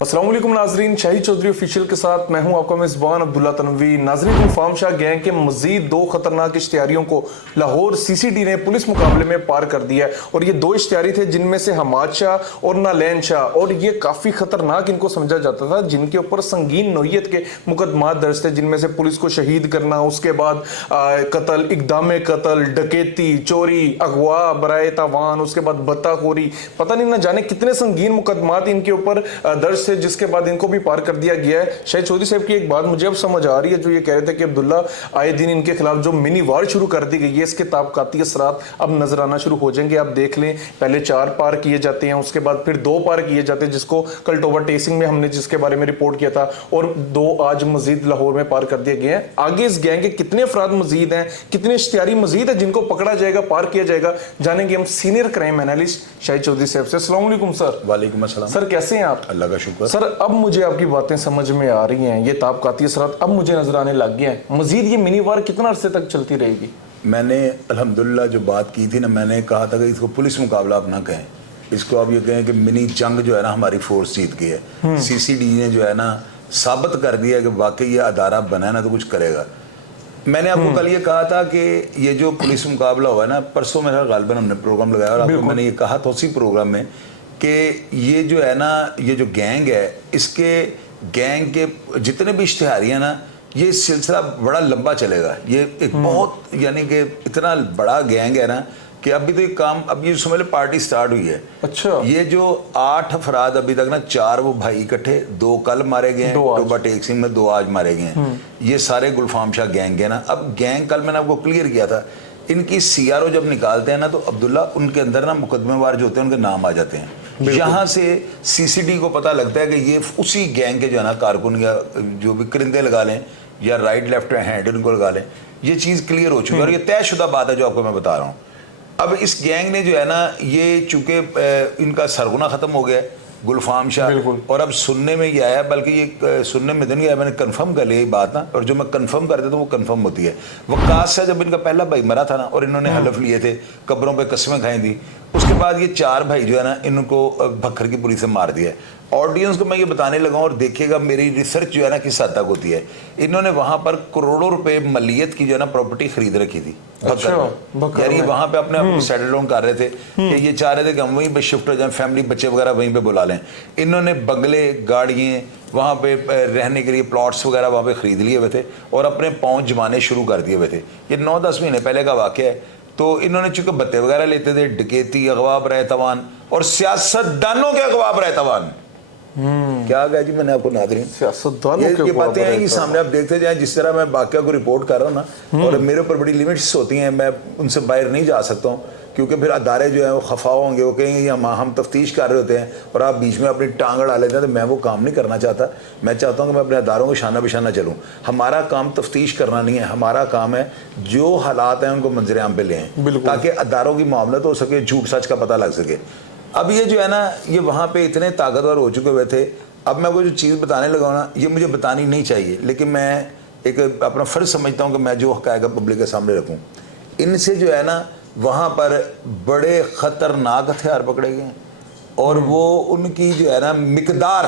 अस्सलामुअलैकुम नाजरीन, शाहिद चौधरी ऑफिशियल के साथ मैं हूं आपका मेज़बान अब्दुल्ला तनवी। नाजरीन, गुलफाम शाह गैंग के मजीद 2 खतरनाक इश्तिहारियों को लाहौर सीसीडी ने पुलिस मुकाबले में पार कर दिया है। और ये 2 इश्तिहारी थे जिनमें से हमाद शाह और नालैन शाह, और ये काफ़ी खतरनाक इनको समझा जाता था, जिनके ऊपर संगीन नौयत के मुकदमा दर्ज थे, जिनमें से पुलिस को शहीद करना, उसके बाद कत्ल, इकदाम कत्ल, डकैती, चोरी, अगवा, बराए तावान, उसके बाद बत्ताखोरी, पता नहीं ना जाने कितने संगीन मुकदमात इनके ऊपर दर्ज थे, जिसके बाद इनको भी पार कर दिया गया है। शाहिद चौधरी साहब की एक बात मुझे अब समझ आ रही है, जो ये कह रहे थे कि अब्दुल्ला आए दिन इनके खिलाफ जो मिनी वार शुरू कर दी गई है, इसके ताबकाती असरात अब नजर आना शुरू हो जाएंगे। आप देख लें, पहले 4 पार किए जाते हैं, उसके बाद फिर 2 पार किए जाते हैं, जिसको कल टोबर टेसिंग में हमने जिसके बारे में रिपोर्ट किया था, और 2 आज मजीद लाहौर में पार कर दिए गए हैं। आगे इस गैंग के कितने अफराद मजीद हैं, कितने इश्तिहारी मजीद है जिनको पकड़ा जाएगा, पार किया जाएगा, जानेंगे हम senior crime analyst Shahid Chaudhary साहब से। अस्सलाम वालेकुम सर। वालेकुम अस्सलाम सर, कैसे हैं आप? अल्लाह का शुक्र। सर, अब मुझे आपकी बातें समझ में आ रही हैं, ये ताबकाती असरात अब मुझे नजर आने लग गए हैं। मजीद ये मिनी वार कितना अरसे तक चलती रहेगी? मैंने अल्हम्दुलिल्लाह जो बात की थी ना, मैंने कहा था कि इसको पुलिस मुकाबला आप ना कहें, इसको आप ये कहें कि मिनी जंग जो है ना हमारी फोर्स जीत गई है। सीसीडी ने जो है ना साबित कर दिया कि वाकई ये अदारा बना है ना तो कुछ करेगा। मैंने आपको कल ये कहा था कि ये जो पुलिस मुकाबला हुआ है ना, परसों मेरा गालिबन हमने प्रोग्राम लगाया और आपको मैंने ये कहा था उसी प्रोग्राम में कि ये जो है ना, ये जो गैंग है, इसके गैंग के जितने भी इश्तिहारी हैं ना, ये सिलसिला बड़ा लंबा चलेगा। ये एक बहुत यानी कि इतना बड़ा गैंग है ना कि अभी तो ये काम, अब ये समझ लो पार्टी स्टार्ट हुई है। अच्छा। ये जो 8 अफराद अभी तक ना, 4 वो भाई इकट्ठे, 2 कल मारे गए हैं, टोबा टेक्सिंग में 2 आज मारे गए हैं। ये सारे गुलफाम शाह गैंग है ना। अब गैंग कल मैंने आपको क्लियर किया था, इनकी सीआरओ जब निकालते हैं ना तो अब्दुल्ला उनके अंदर ना मुकदमेवार जो होते हैं उनके नाम आ जाते हैं। यहाँ से सीसीडी को पता लगता है कि ये उसी गैंग के जो है ना कारकुन या जो भी करिंदे लगा लें या राइट लेफ्ट हैंड उनको लगा लें, ये चीज़ क्लियर हो चुकी है और ये तयशुदा बात है जो आपको मैं बता रहा हूँ। अब इस गैंग ने जो है ना, ये चूंकि इनका सरगुना ख़त्म हो गया गुलफाम शाह, और अब सुनने में ये आया, बल्कि ये सुनने में नहीं आया, मैंने कंफर्म कर लिया ये बात ना, और जो मैं कंफर्म कर देता हूँ वो कंफर्म होती है। वकास से जब इनका पहला भाई मरा था ना और इन्होंने हलफ लिए थे, कब्रों पे कस्में खाई थी, उसके बाद ये 4 भाई जो है ना, इनको भक्खर की पुलिस ने मार दिया है। ऑडियंस को मैं ये बताने लगा और देखिएगा मेरी रिसर्च जो है ना किस हद तक होती है। इन्होंने वहां पर करोड़ों रुपए मलियत की जो है ना प्रॉपर्टी खरीद रखी थी। अच्छा, यानी वहां पे अपने आप को सेटल डाउन कर रहे थे कि ये चाह रहे थे कि हम वहीं पे शिफ्ट हो जाएं, फैमिली बच्चे वगैरह वहीं पे बुला लें। इन्होंने बंगले, गाड़ियाँ, वहाँ पे रहने के लिए प्लॉट्स वगैरह वहाँ पे खरीद लिए हुए थे और अपने पाँव जमाने शुरू कर दिए हुए थे। ये 9-10 महीने पहले का वाक़या है। तो इन्होंने चूंकि बत्ते वगैरह लेते थे, डकैती, अगवा, बराए तवान और सियासतदानों के अगवा, बराए तवान। क्या गया जी मैंने आपको नाज़रीन, ये बातें हैं कि सामने आप देखते जाएं। जिस तरह मैं वाक़या को रिपोर्ट कर रहा हूँ ना, और मेरे ऊपर बड़ी लिमिट्स होती हैं, मैं उनसे बाहर नहीं जा सकता हूँ क्योंकि फिर अदारे जो हैं वो खफा होंगे, वो कहेंगे हम तफ्तीश कर रहे होते हैं और आप बीच में अपनी टांग अड़ा लेते हैं। तो मैं वो काम नहीं करना चाहता। मैं चाहता हूँ कि मैं अपने अदारों को शाना बिशाना चलूँ। हमारा काम तफ्तीश करना नहीं है, हमारा काम है जो हालात हैं उनको मंजर-ए-आम पे ले आएँ ताकि अदारों की मामलत हो सके, झूठ सच का पता लग सके। अब ये जो है ना, ये वहाँ पे इतने ताकतवर हो चुके हुए थे। अब मैं कोई जो चीज़ बताने लगा ना, ये मुझे बतानी नहीं चाहिए, लेकिन मैं एक अपना फ़र्ज़ समझता हूँ कि मैं जो हक़ाइक़ पब्लिक के सामने रखूँ। इनसे जो है ना वहाँ पर बड़े ख़तरनाक हथियार पकड़े गए और वो उनकी जो है ना मिकदार,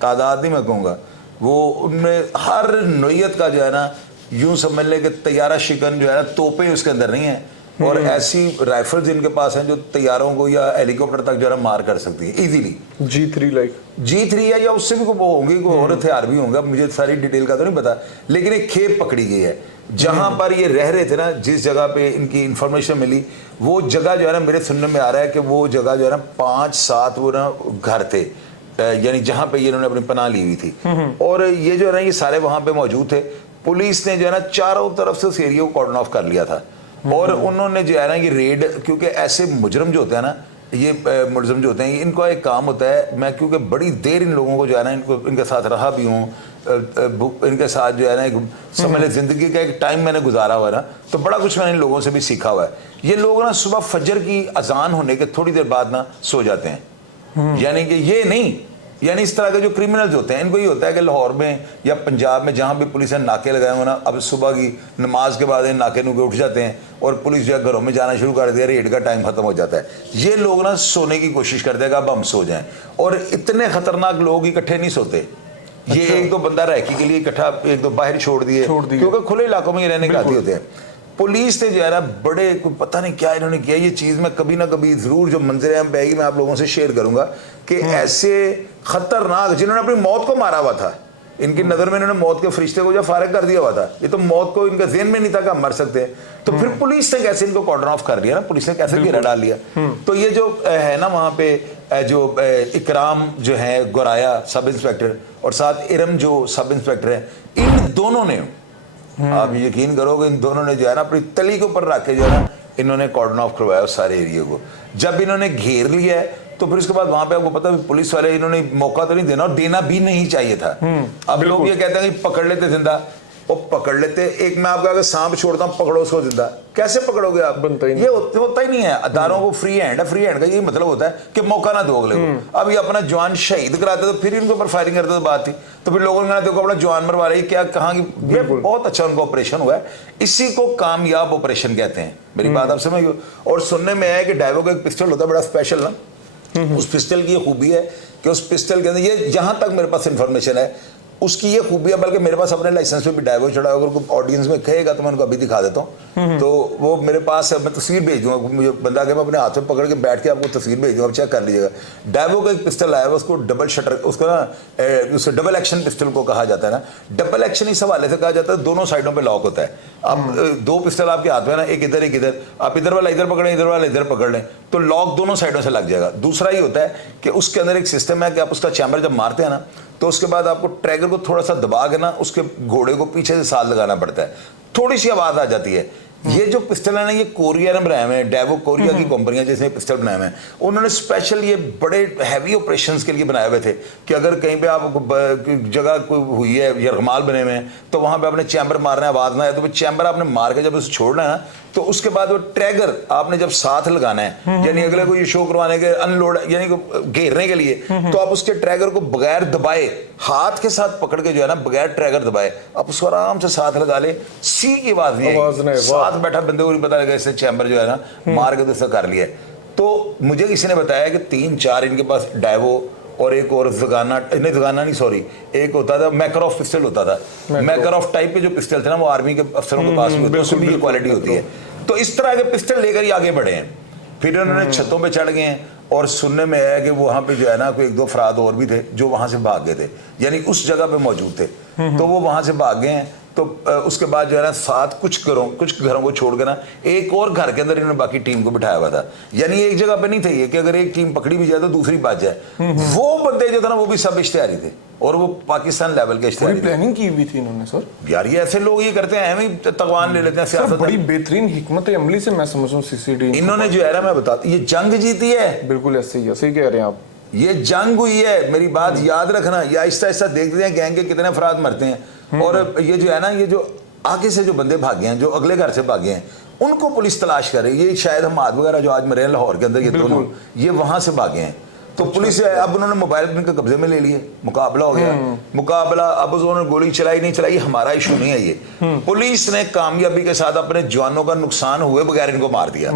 तादाद नहीं मैं कहूँगा, वो उनमें हर नोयत का जो है ना, यूँ समझ लें कि तैयारा शिकन जो है ना, तोपें उसके अंदर नहीं है और ऐसी राइफल जिनके पास हैं जो तैयारों को या हेलीकॉप्टर तक जो है मार कर सकती है इजीली। G3 है या उससे भी कोई होंगी, कोई और हथियार भी होंगे, मुझे सारी डिटेल का तो नहीं पता, लेकिन एक खेप पकड़ी गई है जहां पर ये रह रहे थे ना। जिस जगह पे इनकी इंफॉर्मेशन मिली वो जगह जो है ना, मेरे सुनने में आ रहा है कि वो जगह जो है ना 5-7 वो ना घर थे, यानी जहां पे ये इन्होंने अपनी पनाह ली हुई थी और ये जो है ना ये सारे वहां पे मौजूद थे। पुलिस ने जो है ना चारों तरफ से उस एरिया को कॉर्डन ऑफ कर लिया था और उन्होंने जो है ना ये रेड, क्योंकि ऐसे मुजरम जो होते हैं ना, ये मुलज़म जो होते हैं, इनका एक काम होता है, मैं क्योंकि बड़ी देर इन लोगों को जो है ना, इनको इनके साथ रहा भी हूँ, इनके साथ जो है ना एक समझ लें ज़िंदगी का एक टाइम मैंने गुजारा हुआ है ना, तो बड़ा कुछ मैंने इन लोगों से भी सीखा हुआ है। ये लोग ना सुबह फजर की अजान होने के थोड़ी देर बाद ना सो जाते हैं यानी कि ये नहीं, यानी इस तरह के जो क्रिमिनल्स होते हैं इनको ये होता है कि लाहौर में या पंजाब में जहाँ भी पुलिस ने नाके लगाए हो ना, अब सुबह की नमाज के बाद नाके नुके उठ जाते हैं और पुलिस जो है घरों में जाना शुरू कर दिया, रेड का टाइम खत्म हो जाता है। ये लोग ना सोने की कोशिश करते हैं कि अब हम सो जाएं, और इतने खतरनाक लोग इकट्ठे नहीं सोते। ये एक दो बंदा रैकी के लिए इकट्ठा एक दो बाहर छोड़ दिए क्योंकि खुले इलाकों में ये रहने के आदी होते हैं। पुलिस ने जो है ना बड़े पता नहीं क्या इन्होंने किया, ये चीज़ मैं कभी ना कभी ज़रूर जो मंजर आम पे आएगी मैं आप लोगों से शेयर करूंगा कि ऐसे खतरनाक जिन्होंने अपनी मौत को मारा हुआ था, इनकी नज़र में इन्होंने मौत के फरिश्ते को जो फारिग कर दिया हुआ था, ये तो मौत को इनका ज़हन में नहीं था कि हम मर सकते हैं। तो फिर पुलिस ने कैसे इनको कॉर्डन ऑफ कर दिया ना, पुलिस ने कैसे घेरा डाल लिया। तो ये जो है ना वहाँ पे जो इकराम जो है गोराया सब इंस्पेक्टर और साथ इरम जो सब इंस्पेक्टर है, इन दोनों ने आप यकीन करोगे इन दोनों ने जो है ना अपनी तली के ऊपर रख के जो है ना इन्होंने कॉर्डन ऑफ करवाया उस सारे एरिया को। जब इन्होंने घेर लिया है तो फिर उसके बाद वहां पे आपको पता है पुलिस वाले इन्होंने मौका तो नहीं देना और देना भी नहीं चाहिए था। अब लोग ये कहते हैं कि पकड़ लेते जिंदा, वो पकड़ लेते। एक मैं आपको अगर सांप छोड़ता हूँ पकड़ो उसको जिंदा, कैसे पकड़ोगे आप? ये होता ही नहीं है। अदारों को फ्री हैंड है, फ्री हैंड का यही मतलब होता है कि मौका ना दो अगले को। अब ये अपना जवान शहीद कराते तो फिर इनके ऊपर फायरिंग करते तो बात थी, तो फिर लोगों ने देखो अपना जवान मरवा रही क्या कहाँ की। ये बहुत अच्छा उनका ऑपरेशन हुआ है, इसी को कामयाब ऑपरेशन कहते हैं। मेरी बात आप समझ। और सुनने में आया कि डायवो का एक पिस्टल होता है बड़ा स्पेशल ना, उस पिस्टल की ये खूबी है कि उस पिस्टल के अंदर ये जहां तक मेरे पास इंफॉर्मेशन है उसकी ये खूबी है, बल्कि मेरे पास अपने लाइसेंस पे भी डायवो चढ़ा, अगर कोई ऑडियंस में कहेगा तो मैं उनको अभी दिखा देता हूँ। तो वो मेरे पास है, मैं तस्वीर भेज दूंगा, मुझे बंदा के मैं अपने हाथ में पकड़ के बैठ के आपको तस्वीर भेज दूंगा, आप चेक कर लीजिएगा। डायवो का एक पिस्टल आया है, उसको डबल शटर, उसको ना उसे डबल एक्शन पिस्टल को कहा जाता है ना। डबल एक्शन इस हवाले से कहा जाता है दोनों साइडों पर लॉक होता है। अब दो पिस्टल आपके हाथ में ना, एक इधर, आप इधर वाला इधर पकड़ें, इधर वाला इधर पकड़ लें तो लॉक दोनों साइडों से लग जाएगा। दूसरा ये होता है कि उसके अंदर एक सिस्टम है कि आप उसका चैम्बर जब मारते हैं ना तो उसके बाद आपको ट्रैगर को थोड़ा सा दबा के ना उसके घोड़े को पीछे से साथ लगाना पड़ता है, थोड़ी सी आवाज आ जाती है। ये जो पिस्टल है ना ये कोरिया ने बनाए हुए हैं, डेवो कोरिया की कंपनियां जैसे पिस्टल बनाए हुए हैं, उन्होंने स्पेशल ये बड़े हैवी ऑपरेशंस के लिए बनाए हुए थे कि अगर कहीं पे आप जगह कोई हुई है यरगमाल बने हुए हैं तो वहां पे आपने चैम्बर मारना है, आवाज ना है तो चैम्बर आपने मार के जब उसे छोड़ना है ना तो उसके बाद वो ट्रैगर आपने जब साथ लगाना है, यानी अगले को ये शो करवाने के अनलोड यानी घेरने के लिए, तो आप उसके ट्रैगर को बगैर दबाए हाथ के साथ पकड़ के जो है ना बगैर ट्रैगर दबाए आप उसको आराम से साथ लगा ले, सी की आवाज नहीं, साथ बैठा बंदे को नहीं पता लगा इससे चैम्बर जो है ना मार के तो कर लिया। तो मुझे किसी ने बताया कि 3-4 इनके पास डायवो और एक और जगाना नहीं सॉरी एक होता था मैकरॉफ पिस्टल होता था। मैकरॉफ टाइप के जो पिस्टल थे ना वो आर्मी के अफसरों के पास भी होते हैं, उसमें भी क्वालिटी होती है। तो इस तरह के पिस्टल लेकर ही आगे बढ़े हैं। फिर उन्होंने छतों पे चढ़ गए हैं और सुनने में आया कि वहां पे जो है ना कोई 1-2 अफराद और भी थे जो वहां से भाग गए थे, यानी उस जगह पे मौजूद थे, तो वो वहां से भाग गए हैं। तो उसके बाद जो है ना साथ कुछ घरों को छोड़ के ना एक और घर के अंदर इन्होंने बाकी टीम को बिठाया हुआ था, यानी एक जगह पे नहीं थे ये कि अगर एक टीम पकड़ी भी जाए तो दूसरी बात जाए। वो बंदे जो था ना वो भी सब इश्तेहारी थे और वो पाकिस्तान लेवल के इश्तेहारी प्लानिंग की हुई थी इन्होंने। सर यार ये ऐसे लोग ये करते हैं, हमें तगवान ले लेते हैं सियासत। बड़ी बेहतरीन हिकमत अमली से मैं समझूं सीसीडी इन्होंने जो है ना मैं बताता ये जंग जीती है। बिल्कुल ऐसे ही कह रहे हैं आप, ये जंग हुई है, मेरी बात याद रखना। ये आहिस्ता आहिस्ता देखते हैं गैंग के कितने अफराद मरते हैं और ये जो है ना ये जो आगे से जो बंदे भागे हैं जो अगले घर से भागे हैं उनको पुलिस तलाश करे। ये शायद हम हाथ वगैरह जो आज मरे हैं लाहौर के अंदर ये दोनों ये वहां से भागे हैं। तो पुलिस अब उन्होंने मोबाइल इनके कब्जे में ले लिए, मुकाबला हो गया। मुकाबला अब उन्होंने गोली चलाई नहीं चलाई हमारा इशू नहीं है। ये पुलिस ने कामयाबी के साथ अपने जवानों का नुकसान हुए बगैर इनको मार दिया।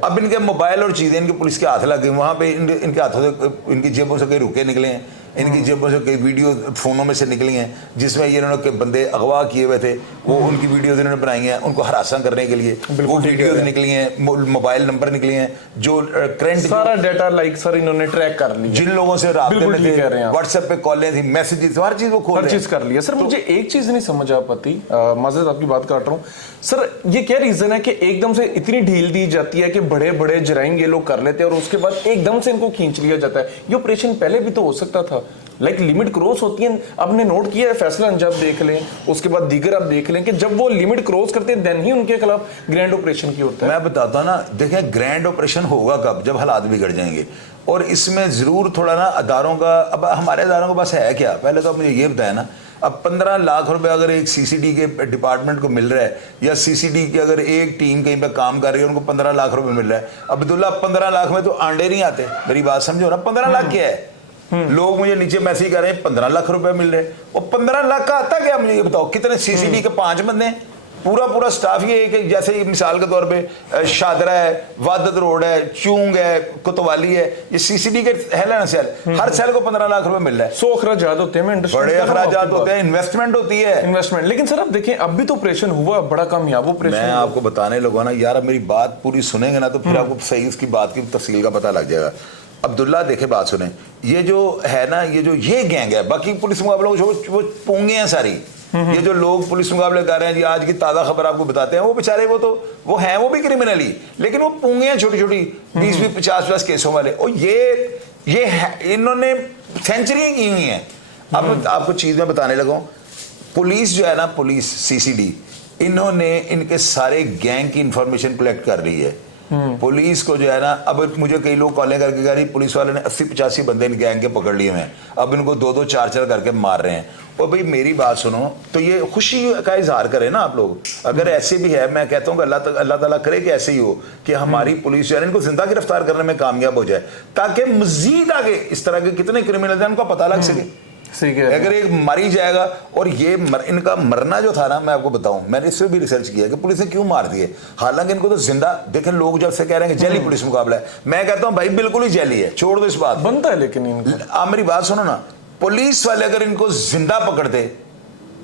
अब इनके मोबाइल और चीजें इनके पुलिस के हाथ लग गई। वहां पे इनके हाथों से इनकी जेबों से कई रुके निकले हैं, इनकी जेबों से कई वीडियो फोनों में से निकली हैं जिसमें ये इन्होंने बंदे अगवा किए हुए थे, वो उनकी वीडियोज इन्होंने बनाई हैं उनको हरासा करने के लिए। वो वीडियोज निकली हैं, मोबाइल नंबर निकले हैं, जो करंट सारा डाटा लाइक सर इन्होंने ट्रैक कर लिया, जिन लोगों से राब्ते में थे, व्हाट्सएप पे कॉलें थी, मैसेजेस, हर चीज वो खोल हर चीज कर लिया। सर मुझे एक चीज नहीं समझ आ पाती, माजरत आपकी बात काट रहा हूँ सर, ये क्या रीजन है कि एकदम से इतनी ढील दी जाती है कि बड़े बड़े जराइम ये लोग कर लेते हैं और उसके बाद एकदम से इनको खींच लिया जाता है? ये ऑपरेशन पहले भी तो हो सकता था। लाइक लिमिट क्रॉस होती है। आपने नोट किया है फैसला अंजाम देख लें, उसके बाद दीगर आप देख लें कि जब वो लिमिट क्रॉस करते हैं देन ही उनके खिलाफ ग्रैंड ऑपरेशन की होता है। मैं बताता हूं ना, देखें ग्रैंड ऑपरेशन होगा कब, जब हालात बिगड़ जाएंगे। और इसमें जरूर थोड़ा ना अदारों का, अब हमारे अदारों के पास है क्या, पहले तो आप मुझे ये बताया ना, अब 15 लाख रुपए अगर एक सीसीडी के डिपार्टमेंट को मिल रहा है, या सीसीडी की अगर एक टीम कहीं पे काम कर रही है उनको 15 लाख रुपए मिल रहा है, अब्दुल्ला 15 लाख में तो आंडे नहीं आते, मेरी बात समझो ना। 15 लाख क्या है? लोग मुझे नीचे मैसेज कर रहे हैं 15 लाख रुपए मिल रहे हैं, और 15 लाख का आता क्या, मुझे ये बताओ। कितने सीसीडी के 5 बंदे हैं, पूरा स्टाफ ये एक, जैसे मिसाल के तौर पे शादरा है, वादत रोड है, चूंग है, कोतवाली है, ये सीसीडी के है ना सेल, हर सेल को 15 लाख रुपए मिल रहा है। 100 अखराजात होते हैं, बड़े अखराजात होते हैं, इन्वेस्टमेंट होती है, इन्वेस्टमेंट। लेकिन सर अब देखें, अब भी तो ऑपरेशन हुआ, बड़ा कामयाब ऑपरेशन। मैं आपको बताने लगा ना यार, अब मेरी बात पूरी सुनेंगे ना तो फिर आपको सही उसकी बात की तफसील का पता लग जाएगा। अब्दुल्ला देखे, बात सुने, ये जो है ना, ये गैंग है, बाकी पुलिस मुकाबलों वो पोंगे हैं सारी। ये जो लोग पुलिस मुकाबले कर रहे हैं जी, आज की ताज़ा खबर आपको बताते हैं, वो बेचारे वो भी क्रिमिनली, लेकिन वो पोंगे हैं छोटी छोटी 20-20, 50-50 केसों वाले। और इन्होंने सेंचुरियां की हुई हैं। अब आपको चीज़ में बताने लगा, पुलिस जो है ना, पुलिस सीसीडी, इन्होंने इनके सारे गैंग की इंफॉर्मेशन कलेक्ट कर रही है। पुलिस को जो है ना, अब मुझे कई लोग कॉलें करके कह रही पुलिस वाले ने 80-85 बंदे इन गैंग के पकड़ लिए हैं, अब इनको 2-2, 4-4 करके मार रहे हैं। और भाई मेरी बात सुनो, तो ये खुशी का इजहार करें ना आप लोग, अगर ऐसे भी है, मैं कहता हूँ कि अल्लाह ताला करे कि ऐसे ही हो कि हमारी पुलिस जो है इनको जिंदा गिरफ्तार करने में कामयाब हो जाए, ताकि मजीद आगे इस तरह के कितने क्रिमिनल हैं उनको पता लग सके। अगर एक मरी जाएगा, और इनका मरना जो था ना, मैं आपको बताऊं, मैंने इस पर भी रिसर्च किया कि पुलिस ने क्यों मार दिए। हालांकि इनको तो जिंदा, देखें लोग जब से कह रहे हैं कि जैली पुलिस मुकाबला है, मैं कहता हूं भाई बिल्कुल ही जैली है, छोड़ दो इस बात बनता है। लेकिन आप मेरी बात सुनो ना, पुलिस वाले अगर इनको जिंदा पकड़ते,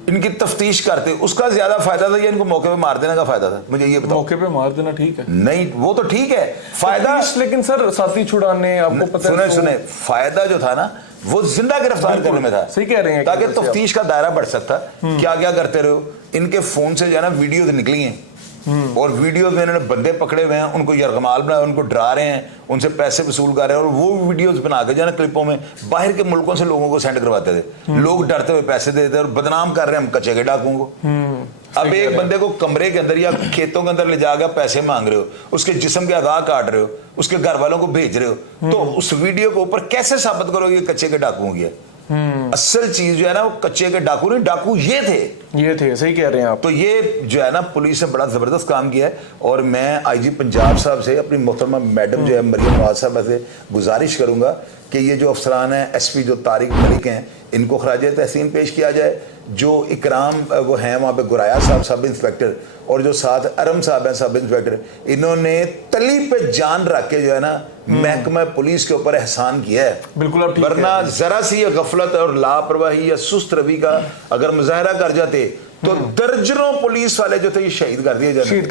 इनकी तफ्तीश करते, उसका ज्यादा फायदा था या इनको मौके पे मार देने का फायदा था? मुझे ये बताओ। मौके पे मार देना ठीक है, नहीं वो तो ठीक है फायदा, लेकिन सर साथी छुड़ाने, आपको पता है, सुने फायदा जो था ना वो जिंदा गिरफ्तार करने में था। सही कह रहे हैं, ताकि तफ्तीश का दायरा बढ़ सकता। क्या क्या करते रहो, इनके फोन से जो है ना वीडियोज निकली हैं, और वीडियोज में इन्होंने बंदे पकड़े हुए हैं, उनको यरगमाल बनाया, उनको डरा रहे हैं, उनसे पैसे वसूल कर रहे हैं, और वो वीडियोज बना के जो है ना क्लिपों में बाहर के मुल्कों से लोगों को सेंड करवाते थे। लोग डरते हुए पैसे देते और बदनाम कर रहे हैं हम कच्चे के डाकुओं को। अब एक बंदे को कमरे के अंदर या खेतों के अंदर ले जाकर पैसे मांग रहे हो, उसके जिस्म के आगाह काट रहे हो, उसके घर वालों को भेज रहे हो, तो उस वीडियो के ऊपर कैसे साबित करोगे कच्चे के डाकुओं की? असल चीज जो है ना, वो कच्चे के डाकू नहीं, डाकू ये थे। सही कह रहे हैं आप। तो ये जो है ना, पुलिस ने बड़ा जबरदस्त काम किया है। और मैं आईजी पंजाब साहब से, अपनी मोहतरमा मैडम जो है मरियम नवाज साहब से गुजारिश करूंगा कि ये जो अफसरान हैं, एसपी जो तारिक मलिक हैं, इनको खराज तहसीन पेश किया जाए। जो इकराम वो हैं वहाँ पे, गुराया साहब सब इंस्पेक्टर, और जो साथ अरम साहब हैं सब इंस्पेक्टर, इन्होंने तली पे जान रख के जो है ना महकमा पुलिस के ऊपर एहसान किया है। बिल्कुल, वरना जरा सी गफलत और लापरवाही या सुस्त रवि का अगर मुजाहरा कर जाते तो दर्जनों पुलिस वाले जो थे ये शहीद कर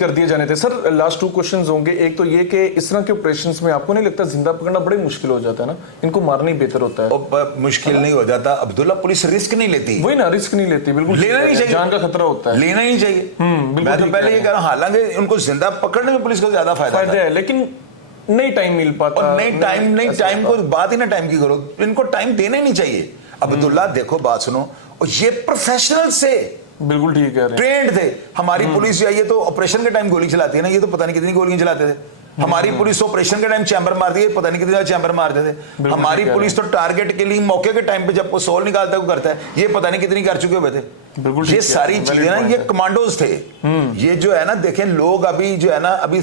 दिए जाने थे। सर लास्ट 2 क्वेश्चंस होंगे। एक तो ये कि इस तरह के ऑपरेशंस में आपको नहीं लगता जिंदा पकड़ना बड़ी मुश्किल हो जाता है ना, इनको मारना ही बेहतर होता है? मुश्किल नहीं हो जाता अब्दुल्ला, पुलिस रिस्क नहीं लेती। वही ना, रिस्क नहीं लेती, बिल्कुल लेना नहीं चाहिए, जान का खतरा होता है, लेना नहीं चाहिए। मैं तो पहले ये कह रहा हूँ, हालांकि उनको जिंदा पकड़ने में पुलिस को ज्यादा फायदा है, लेकिन नहीं टाइम मिल पाता। और नहीं टाइम को बात ही ना टाइम की करो, इनको टाइम देना ही नहीं चाहिए। अब्दुल्ला देखो, बात सुनो, और ये प्रोफेशनल से बिल्कुल ठीक है, ट्रेंड थे। हमारी पुलिस जो है ये तो ऑपरेशन के टाइम गोली चलाती है ना, ये तो पता नहीं कितनी गोलियां चलाते थे। हमारी पुलिस तो ऑपरेशन के टाइम चैम्बर मारती है, पता नहीं कितने चैम्बर मारते थे। हमारी पुलिस तो टारगेट के लिए मौके के टाइम पे जब वो सोल निकालता है करता है, ये पता नहीं कितनी कर चुके हुए थे। ये सारी चीजें ना, ये कमांडोज थे। ये जो है ना, देखें लोग अभी जो है ना, अभी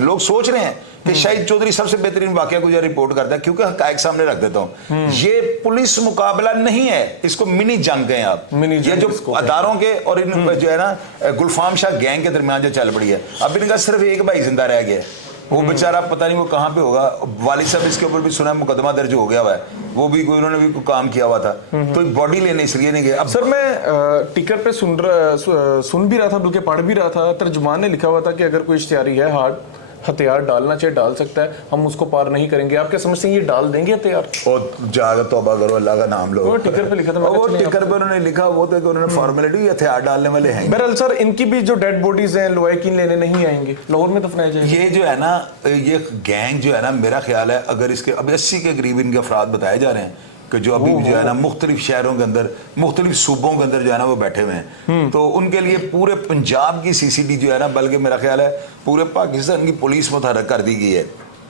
लोग सोच रहे हैं कि शाहिद चौधरी सबसे बेहतरीन वाकया को जो रिपोर्ट करता है, क्योंकि हकायक सामने रख देता हूं। ये पुलिस मुकाबला नहीं है, इसको मिनी जंग कहें आप। ये जो अदारों के और इन जो है ना गुलफाम शाह गैंग के दरमियान जो चल पड़ी है, अब इनका सिर्फ एक भाई जिंदा रह गया, वो बेचारा पता नहीं वो कहाँ पे होगा। वाली साहब इसके ऊपर भी सुना है मुकदमा दर्ज हो गया हुआ है, वो भी कोई उन्होंने भी कोई काम किया हुआ था, तो बॉडी लेने इसलिए नहीं गए। अब सर मैं टिकर पे सुन भी रहा था, बल्कि पढ़ भी रहा था, तर्जुमान ने लिखा हुआ था कि अगर कोई इश्तिहारी है हार्ड हथियार डालना चाहिए, डाल सकता है, हम उसको पार नहीं करेंगे। आप क्या समझते हैं ये डाल देंगे हथियार? और जाकर तौबा करो, अल्लाह का नाम लो। वो टिकर पे लिखा था, वो टिकर पे उन्होंने लिखा, वो तो उन्होंने फॉर्मेलिटी हथियार डालने वाले हैं। बहरहाल सर, इनकी भी जो डेड बॉडीज हैं लवाकिन लेने नहीं आएंगे, लाहौर में दफनाए जाएंगे। ये जो है ना, ये गैंग जो है ना, मेरा ख्याल है अगर इसके अभी 80 के करीब इनके अफराद बताए जा रहे हैं, कि जो अभी जो है ना मुख्तलिफ शहरों के अंदर, मुख्तलिफ सूबों के अंदर जो है ना वो बैठे हुए हैं। तो उनके लिए पूरे पंजाब की सीसीडी जो है ना, बल्कि मेरा ख्याल है पूरे पाकिस्तान की पुलिस मुतहर्रिक कर दी गई है।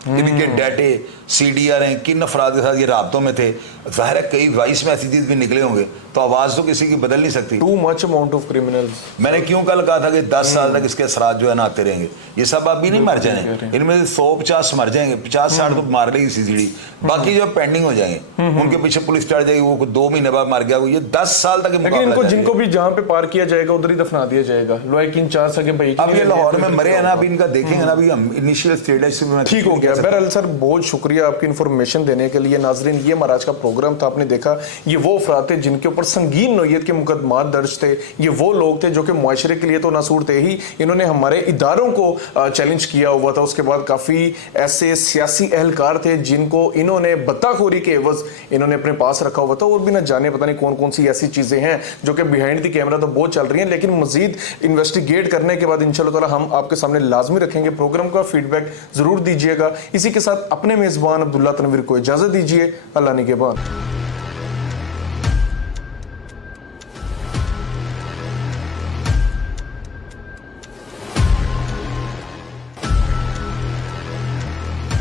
इनके डाटे CDR हैं, किन अफराद के साथ ये राब्तों में थे। ज़ाहिर है कई वाइस मैसेजेस भी निकले होंगे, तो आवाज़ तो किसी की बदल नहीं सकती। Too much amount of criminals. मैंने क्यों कल कहा था कि 10 साल तक इसके असरात जो है ना आते रहेंगे। ये सब अभी नहीं मर जाएंगे, इनमें से 100-50 मर जाएंगे, 50-60 तो मार लेगी CCD, बाकी जो पेंडिंग हो जाएंगे, उनके पीछे पुलिस चढ़ जाएगी, वो 2 महीने बाद मर गया, वो ये 10 साल तक लेकिन इनको जिनको भी जहाँ पे पार किया जाएगा उधर ही दफना दिया जाएगा। लोग इंचार्ज सके भाई अब ये लाहौर में मरे हैं ना, अभी इनका देखेंगे ना, अभी हम इनिशियल स्टेज में ठीक हो गया। बहरहाल सर बहुत शुक्रिया आपकी इन्फॉर्मेशन देने के लिए। नाजरीन ये हमारा आज का प्रोग्राम था, आपने देखा ये वो अफराद थे जिनके ऊपर संगीन नौयत के मुकदमात दर्ज थे। ये वो लोग थे जो कि मुआशरे के लिए तो नासूर थे ही, इन्होंने हमारे इदारों को चैलेंज किया हुआ था। उसके बाद काफ़ी ऐसे सियासी एहलकार थे जिनको इन्होंने बत्ताखोरी के एवज इन्होंने अपने पास रखा हुआ था। और भी ना जाने पता नहीं कौन कौन सी ऐसी चीज़ें हैं जो कि बिहाइंड द कैमरा तो बहुत चल रही हैं, लेकिन मजीद इन्वेस्टिगेट करने के बाद इंशाल्लाह ताला हम आपके सामने लाजमी रखेंगे। प्रोग्राम का फीडबैक ज़रूर दीजिएगा। इसी के साथ अपने मेज़बान अब्दुल्ला तनवीर को इजाज़त दीजिए। अल्लाह निगहबान।